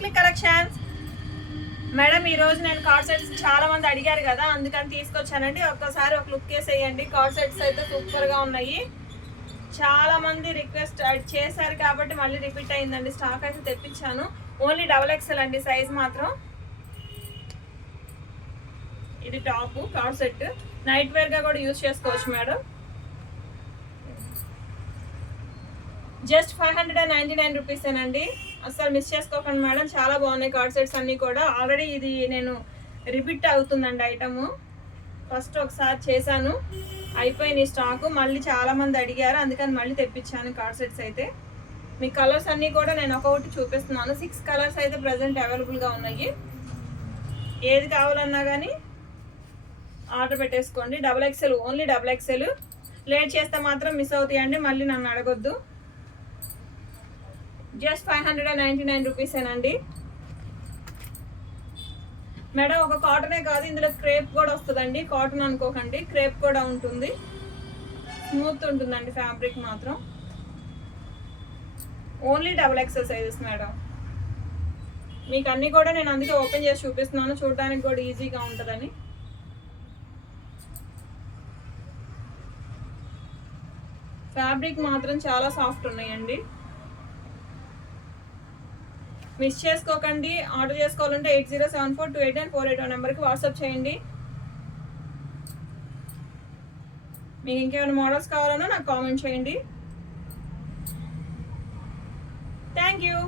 Click collections. Madam ఈ రోజు నేను కార్డ్ సెట్స్ చాలా మంది అడిగారు కదా, అందుకని తీసుకొచ్చానండి. ఒక్కసారి ఒక లుక్ వేసేయండి. కార్డ్ సెట్స్ అయితే సూపర్ గా ఉన్నాయి. చాలా మంది రిక్వెస్ట్ చేశారు కాబట్టి మళ్ళీ రిపీట్ అయిందండి. స్టాక్ అయితే తెప్పించాను. ఓన్లీ XXL అండి సైజ్ మాత్రం. ఇది top cord set, night wear గా కూడా యూజ్ చేసుకోవచ్చు మేడం. జస్ట్ 599 రూపీసేనండి. అసలు మిస్ చేసుకోకండి మేడం, చాలా బాగున్నాయి కార్డ్ సెట్స్ అన్నీ కూడా. ఆల్రెడీ ఇది నేను రిపీట్ అవుతుందండి ఐటము. ఫస్ట్ ఒకసారి చేశాను, అయిపోయిన స్టాకు. మళ్ళీ చాలా మంది అడిగారు, అందుకని మళ్ళీ తెప్పించాను కార్డ్ సెట్స్ అయితే. మీ కలర్స్ అన్నీ కూడా నేను ఒక్కొక్కటి చూపిస్తున్నాను. 6 కలర్స్ అయితే ప్రజెంట్ అవైలబుల్గా ఉన్నాయి. ఏది కావాలన్నా కానీ ఆర్డర్ పెట్టేసుకోండి. XXL, only XXL. లేట్ చేస్తే మాత్రం మిస్ అవుతాయండి, మళ్ళీ నన్ను అడగొద్దు. జస్ట్ 599 రూపీసేనండి మేడం. ఒక కాటనే కాదు, ఇందులో క్రేప్ కూడా వస్తుందండి. కాటన్ అనుకోకండి, క్రేప్ కూడా ఉంటుంది. స్మూత్ ఉంటుందండి ఫ్యాబ్రిక్ మాత్రం. Only XXL sizes madam. మీకు అన్నీ కూడా నేను అందుకే ఓపెన్ చేసి చూపిస్తున్నాను, చూడడానికి కూడా ఈజీగా ఉంటుందని. ఫ్యాబ్రిక్ మాత్రం చాలా సాఫ్ట్ ఉన్నాయండి. మిస్ చేసుకోకండి. ఆర్డర్ చేసుకోవాలంటే 8074289481 నెంబర్కి వాట్సాప్ చేయండి. మీకు ఇంకేమైనా మోడల్స్ కావాలన్నా నాకు కామెంట్ చేయండి. Thank you.